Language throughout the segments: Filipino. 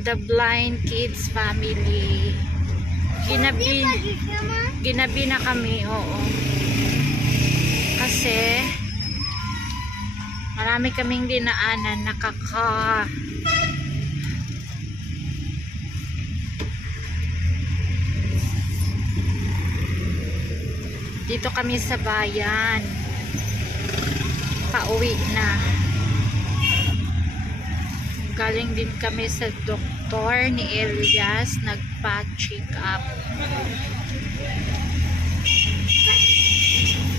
the Blind Kids Family. Ginabi na kami, oo. Kasi marami kaming dinaanan, dito kami sa bayan. Pauwi na. Galing din kami sa doktor ni Elias, nagpa-check up.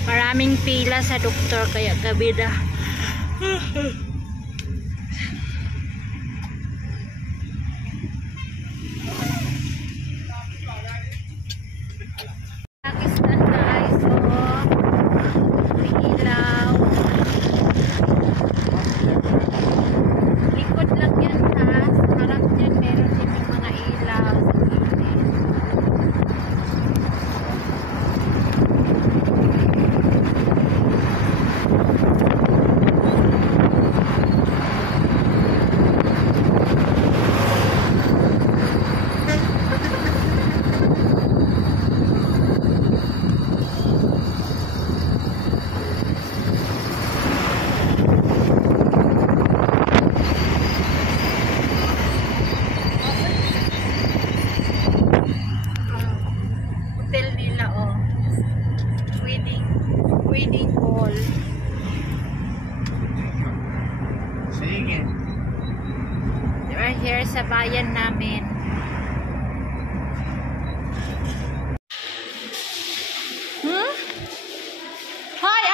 Maraming pila sa doktor kaya gabi na. Pakistan guys, so may ilaw. Likod lang yan ha. Harap yan meron din yung mga ilaw sa gilid. Wedding hall. Sige. Right here sa bayan namin. Hoy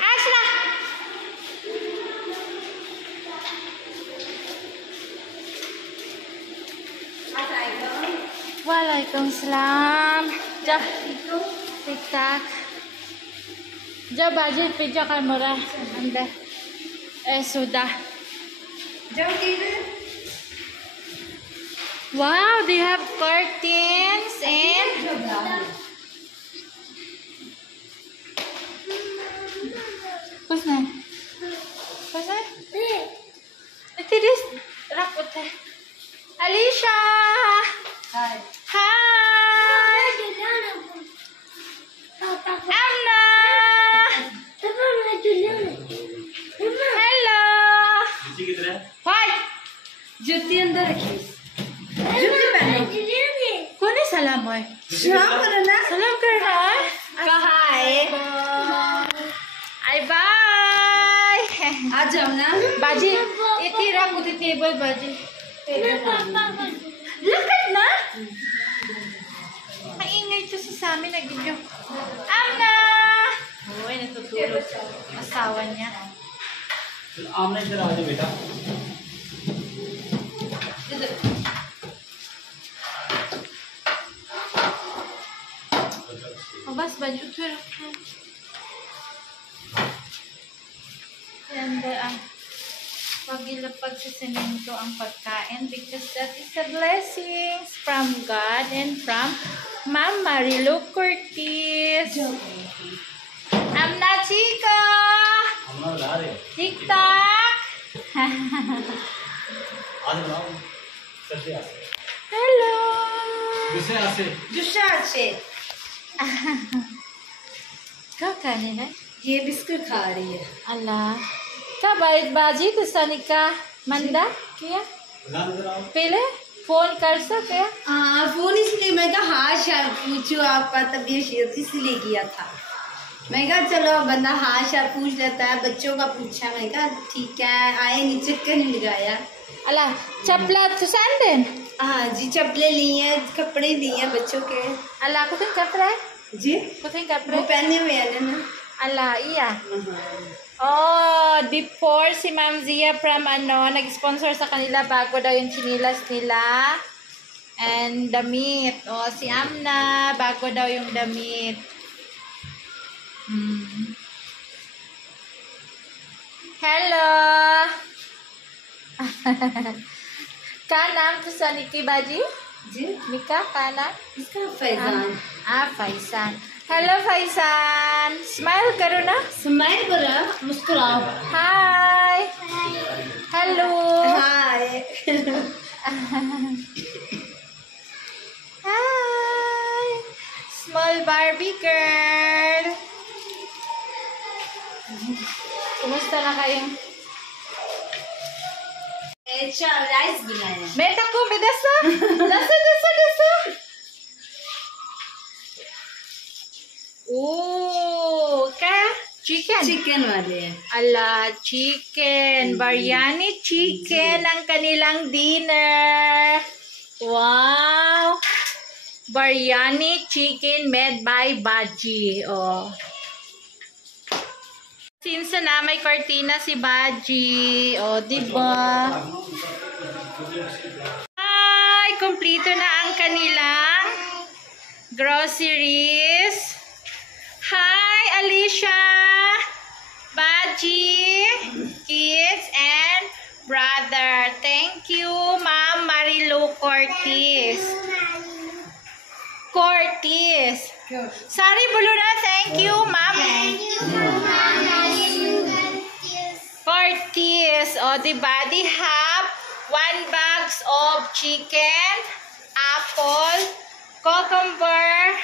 Ashla! Waalaikumsalam. जा ठीक ठाक जब बाजी पिज्जा का मोरा अंदर सुधा wow they have curtains and what's that it is rakute Alicia hi Amna! Hello! What? जुत्ती अंदर रखी जुत्ती पहनो कौन है सलाम है? सलाम करो ना सलाम कर रहा है? कहाँ है आई बाय आ जाओ ना बाजी इतनी रख उतनी टेबल बाजी लकट ना maingay ito sa amin nag-video. Amna! Uy, natutulog asawa niya. आमने इधर आ जाओ बेटा बस baju ito and pagilapag sa semento ang pagkain because that is a blessings from God and from Ma'am Marilu Curtis. Amna Chica! TikTok! Hello! जुस्सा से क्या खाने है? ये बिस्कुट खा रही है अल्लाह क्या बाजी तो सनिका मंदा किया पहले फोन कर सके हाँ फोन इसलिए मैं कहा हाँ शायद पूछो आपका तबीयत इसलिए किया था मैं कहा चलो बंदा हाँ शायद पूछ लेता है बच्चों का पूछा मैं कहा ठीक है आए नहीं चक्कर नहीं लगाया अल्लाह चपला तो सैंडन हाँ जी चप्पलें ली हैं कपड़े लिए हैं बच्चों के अल्लाह कुछ कपड़े जी कुछ कपड़े वो पहने हुए हैं ना अल्लाह iya oh before si Ma'am Zia from nag-sponsor sa kanila bago daw yung chinilas nila and damit si Amna bago daw yung damit hello का नाम तो सनिकी बाजी जी निका का नाम इसका फैजान फैजान हेलो फैजान स्माइल करो ना स्माइल करो मुस्कुराओ हाय Hi. Hello. Hi. Hi. Small Barbie girl. Kumusta na kayong? अच्छा राइस बनाया मैं तको मैं दसा Oh, क्या chicken? चिकन वाले हैं Ala, chicken. Biryani chicken ang kanilang dinner. Wow. Biryani chicken made by Baji. Oh. Since na may cortina si Baji. Oh, diba? Ay, kompleto na ang kanilang groceries. Hi, Alicia, Baji, kids, and brother. Thank you, Ma'am Marilu Cortez. Sorry, Buluna. Thank you, Ma'am. Cortez. O, diba? They have 1 bags of chicken, apple, cucumber,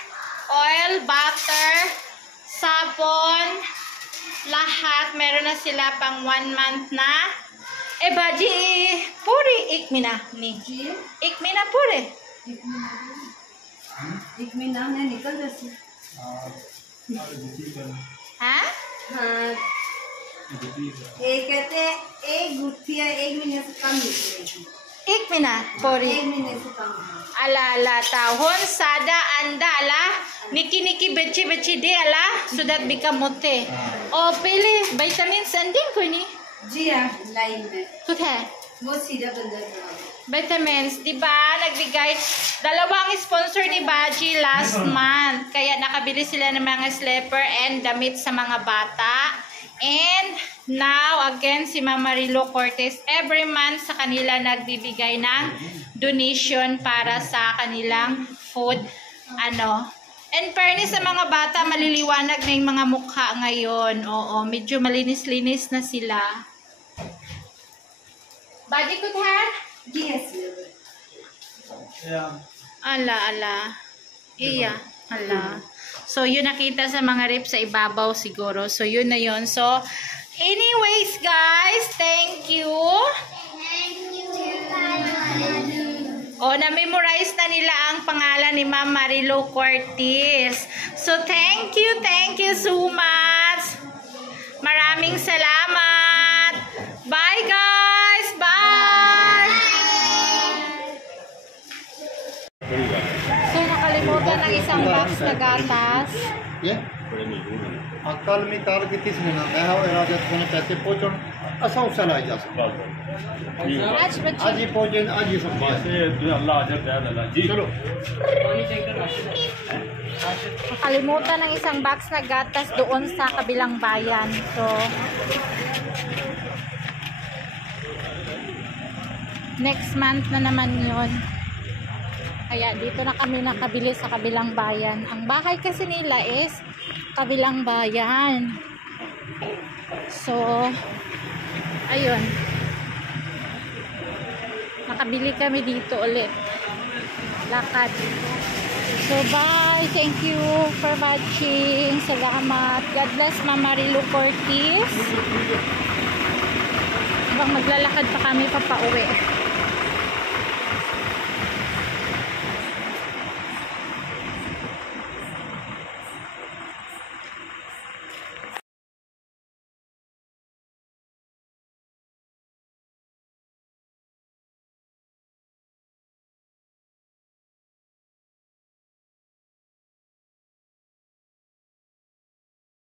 oil, butter, sabon, lahat. Meron na sila pang 1 month na. Eh, Baji, puri ikmina ni. Ikmina puri. एक महीना में निकल जैसे Ha? हाँ एक कहते हैं एक गुत्थी है 1 महीने से कम निकलेगी Ikmina puri. 1 महीने से कम Ala tahun sada anda ala niki beci de ala sudah become mote. Oh, pili vitamins anding ko ni. जी हाँ लाइन में Kuthe? वो सीधा बंदर Vitamins, di ba? Nagbigay, dalawang sponsor ni Baji last month. Kaya nakabili sila ng mga slipper and damit sa mga bata. And now, again, si Mama Marilu Cortez, every month sa kanila nagbibigay ng donation para sa kanilang food. And fairness sa mga bata, maliliwanag na yung mga mukha ngayon. Oo, medyo malinis-linis na sila. Baji Kuther? Yes. Ala. Iya. Ala. So, yun nakita sa mga rip sa ibabaw siguro. So, yun na yun. So, anyways, guys, thank you. O, na-memorize na nila ang pangalan ni Ma'am Marilu Cortez. So, thank you so much. Maraming salamat. Bye, guys. Bye. So, nakalimutan ng isang box na gatas. ये कल में कल की तीस मिनट मैं हूँ राजा तुम्हें पैसे पहुँचो असा उसा लाई जा सकता आज बच्चे. आज ही पहुँचे आज ही सब अल्लाह अजर दे अल्लाह जी चलो Nakalimutan ng isang box na gatas doon sa kabilang bayan. So, next month na naman yun. Kaya dito na kami nakabili sa kabilang bayan. Ang bahay kasi nila is kabilang bayan. So, ayun. Nakabili kami dito ulit. Lakad. So, bye. Thank you for watching. Salamat. God bless, Mama Marilu Cortez. Habang maglalakad pa kami papauwi.